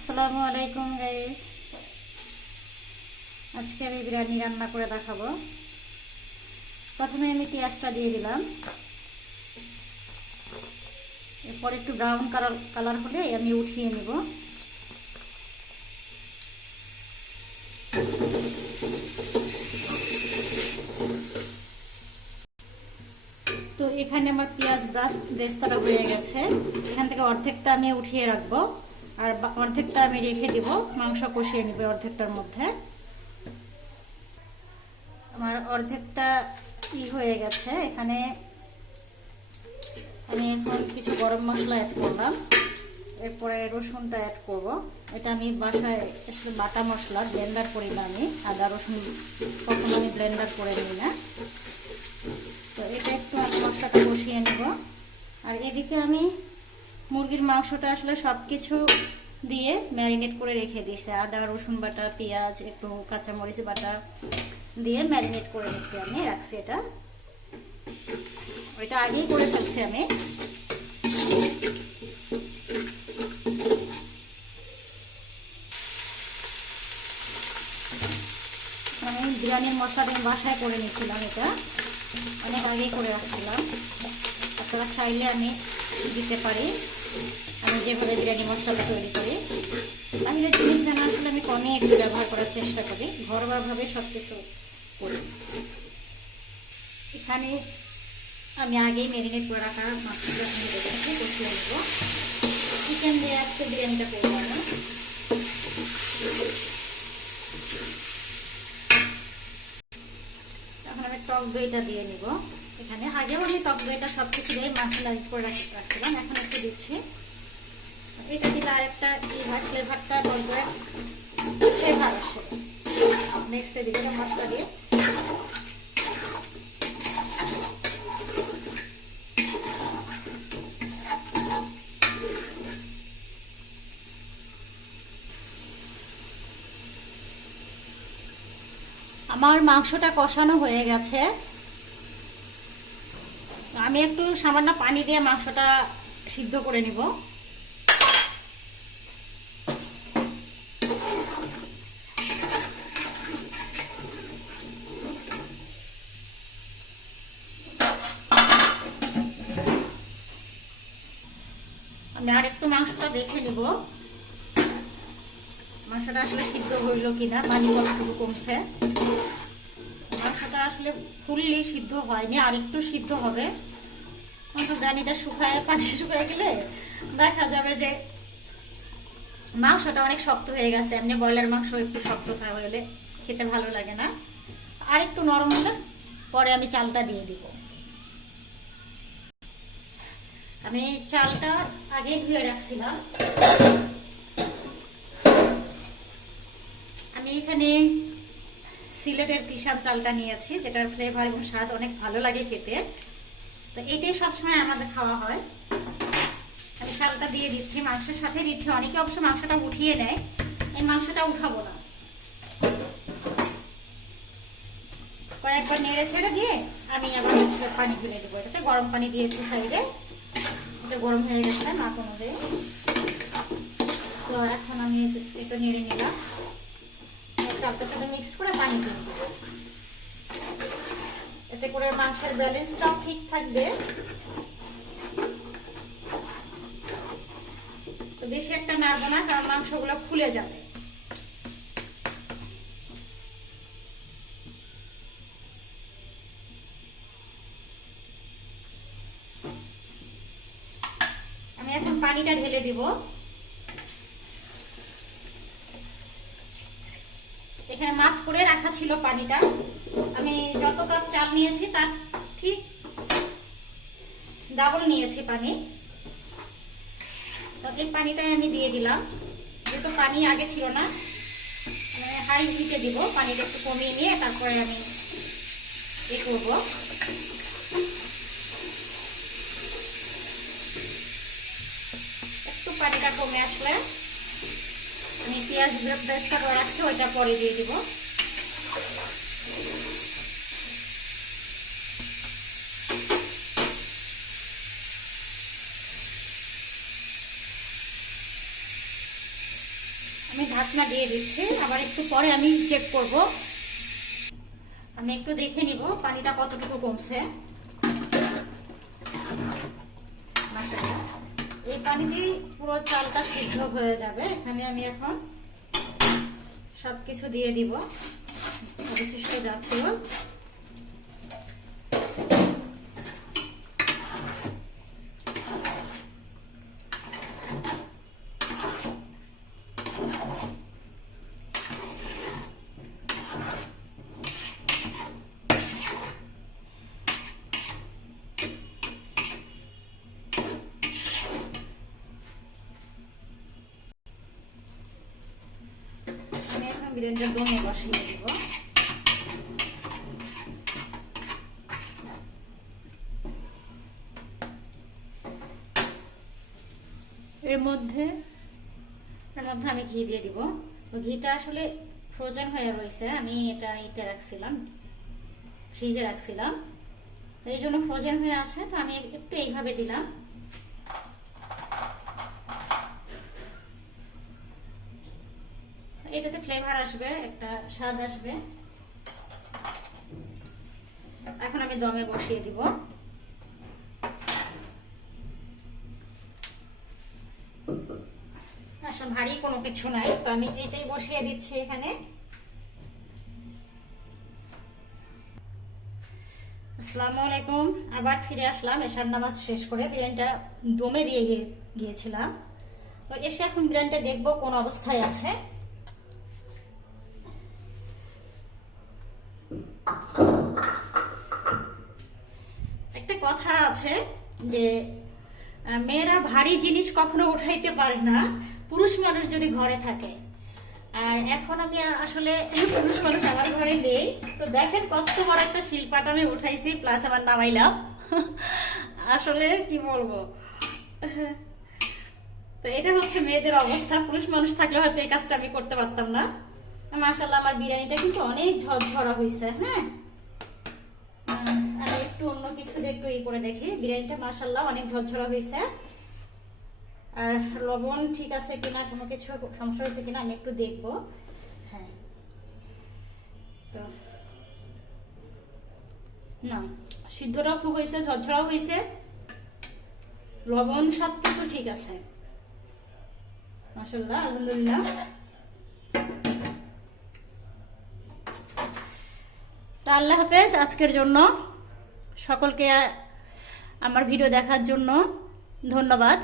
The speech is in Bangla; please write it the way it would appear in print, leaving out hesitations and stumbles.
আসসালামু আলাইকুম গাইস। আজকে আমি বিরিয়ানি রান্না করে দেখাবো। প্রথমে আমি পেঁয়াজটা দিয়ে দিলাম, এরপর একটু ব্রাউন কালার হলে আমি উঠিয়ে নেব। তো এখানে আমার পেঁয়াজ বেরেস্তাটা হয়ে গেছে। এখান থেকে অর্ধেকটা আমি উঠিয়ে রাখবো আর অর্ধেকটা আমি রেখে দিব, মাংস কষিয়ে নিব অর্ধেকটার মধ্যে। আমার অর্ধেকটা হয়ে গেছে। এখানে আমি এখন কিছু গরম মশলা অ্যাড করলাম, এরপরে রসুনটা অ্যাড করব। এটা আমি বাসায় একটু বাটা মশলা, ব্লেন্ডার করি না আমি। আদা রসুন কখনো আমি ব্লেন্ডার করে নিই না। তো এটা একটু আমি মশলাটা কষিয়ে নেব। আর এদিকে আমি মুরগির মাংসটা আসলে সব কিছু দিয়ে ম্যারিনেট করে রেখে দিয়েছি। আদা রসুন বাটা, পেঁয়াজ, একটু কাঁচামরিচ বাটা দিয়ে ম্যারিনেট করে নিচ্ছি, আমি রাখছি। এটা ওইটা আগেই করে ফেলছি আমি। আমি বিরিয়ানির মশলাটা আমি বাসায় করে নিয়েছিলাম, এটা অনেক আগেই করে রাখছিলাম। আপনারা চাইলে আমি দিতে পারি, আমি যেভাবে বিরিয়ানি মশলাটা তৈরি করি। বাইরের জিনিস জানা আসলে আমি কমই একটু ব্যবহার করার চেষ্টা করি, ঘরোয়াভাবে সব কিছু করি। এখানে আমি আগেই ম্যারিনেট করে রাখা মাছটা কষিয়ে নেব। চিকেন দিয়ে আজকে বিরিয়ানিটা করবো না। এখন আমি টক দইটা দিয়ে নিব। এখানে আগেও আমি টক দইটা সব কিছু দিয়ে মশলা করে রাখছিলাম, এখন একটু দিচ্ছি। এটা দিলে আরেকটা ফ্লেভারটা বলবো ফ্লেভার আসে। নেক্সটে দিলে মশলা দিয়ে আমার মাংসটা কষানো হয়ে গেছে। আমি একটু সামান্য পানি দিয়ে মাংসটা সিদ্ধ করে নিব। আমি আর একটু মাংসটা দেখে নিব, মাংসটা আসলে সিদ্ধ হইল কিনা, পানি কতটুকু কমছে। মাংসটা আসলে ফুললি সিদ্ধ হয়নি, আর একটু সিদ্ধ হবে। বিরিয়ানিটা শুকায়, পানি শুকায় গেলে দেখা যাবে যে মাংসটা অনেক শক্ত হয়ে গেছে। এমনি ব্রয়লার মাংস একটু শক্ত হলে খেতে ভালো লাগে না। আর একটু নরম হলে পরে আমি চালটা দিয়ে দিব। আমি চালটা আগে ধুয়ে রাখছিলাম। আমি এখানে সিলেটের পিসাব চালটা নিয়েছি, যেটার ফ্লেভার এবং স্বাদ অনেক ভালো লাগে খেতে। তো এটাই সবসময় আমাদের খাওয়া হয়। আমি চালটা দিয়ে দিচ্ছি, মাংসের সাথে দিচ্ছি। অনেকে অবশ্য মাংসটা উঠিয়ে নেয়, এই মাংসটা উঠাবো না। কয়েকবার নেড়ে ছেড়ে দিয়ে আমি আবার পানি ঢেলে দেবো। এটাতে গরম পানি দিয়েছি সাইডে, এটা গরম হয়ে গেছে মাখন দিয়ে। তো এখন আমি একটু নেড়ে নিলাম, চালটার সাথে মিক্স করে পানি দিয়ে দেবো। এতে করে মাংসের ব্যালেন্সটাও ঠিক থাকবে। তো বেশি একটা নাড়বো না, কারণ মাংসগুলো খুলে যাবে। আমি এখন পানিটা ঢেলে দিব। এখানে মাপ করে রাখা ছিল পানিটা। আমি যত কাপ চাল নিয়েছি তার ঠিক ডাবল নিয়েছি পানি। তো এই পানিটাই আমি দিয়ে দিলাম। যেহেতু পানি আগে ছিল না, হাই হিটে দিব। পানিটা একটু কমিয়ে নিয়ে তারপরে আমি করব। একটু পানিটা কমে আসলে আমি পেঁয়াজ বেরেস্তা করে রাখছি, ওইটা পরে দিয়ে দিব। ঢাকনা দিয়ে দিচ্ছি। আবার একটু পরে আমি চেক করব, আমি একটু দেখে নিব পানিটা কতটুকু কমছে। এই পানি দিয়ে পুরো চালটা সিদ্ধ হয়ে যাবে। এখানে আমি এখন সবকিছু দিয়ে দিব অবশিষ্ট যা ছিল। গ্রাইন্ডার দমে বসিয়ে দিব। এর মধ্যে আমি ঘি দিয়ে দিব। ঘিটা আসলে ফ্রোজেন হয়ে রয়েছে, আমি এটা ইতে রাখছিলাম, ফ্রিজে রাখছিলাম, এই জন্য ফ্রোজেন হয়ে আছে। তো আমি একটু এইভাবে দিলাম। এটাতে ফ্লেভার আসবে, একটা স্বাদ আসবে। এখন আমি দমে বসিয়ে দিব। আসলে ভারী কোনো কিছু নাই, তো আমি এটাই বসিয়ে দিচ্ছি এখানে। আসসালামু আলাইকুম, আবার ফিরে আসলাম এশার নামাজ শেষ করে। বিরিয়ানিটা দমে দিয়ে গিয়েছিলাম। তো এসে এখন বিরিয়ানিটা দেখবো কোন অবস্থায় আছে। একটা কথা আছে যে মেয়েরা ভারী জিনিস কখনো উঠাইতে পারে না পুরুষ মানুষ যদি ঘরে থাকে। আর এখন আমি আসলে পুরুষ মানুষ আমার ঘরে নেই, তো দেখেন কত বড় একটা শিলপাট আমি উঠাইছি, প্লাস আমার নামাইলাম। আসলে কি বলবো, তো এটা হচ্ছে মেয়েদের অবস্থা। পুরুষ মানুষ থাকলে হয়তো এই কাজটা আমি করতে পারতাম না। মাশাআল্লাহ আমার বিরিয়ানিটা কিন্তু অনেক ঝরঝরা হয়েছে। হ্যাঁ, আমি একটু অন্য কিছু দিয়ে একটু করে দেখি। বিরিয়ানিটা মাশাআল্লাহ অনেক ঝরঝরা হয়েছে। আর লবণ ঠিক আছে কিনা, কোনো কিছু সমস্যা হয়েছে কিনা আমি একটু দেখবো। হ্যাঁ, তো না, সিদ্ধটাও খুব হয়েছে, ঝরঝরাও হয়েছে, লবণ সবকিছু ঠিক আছে মাশাআল্লাহ, আলহামদুলিল্লাহ। তা আল্লাহ হাফেজ আজকের জন্য। সকলকে আমার ভিডিও দেখার জন্য ধন্যবাদ।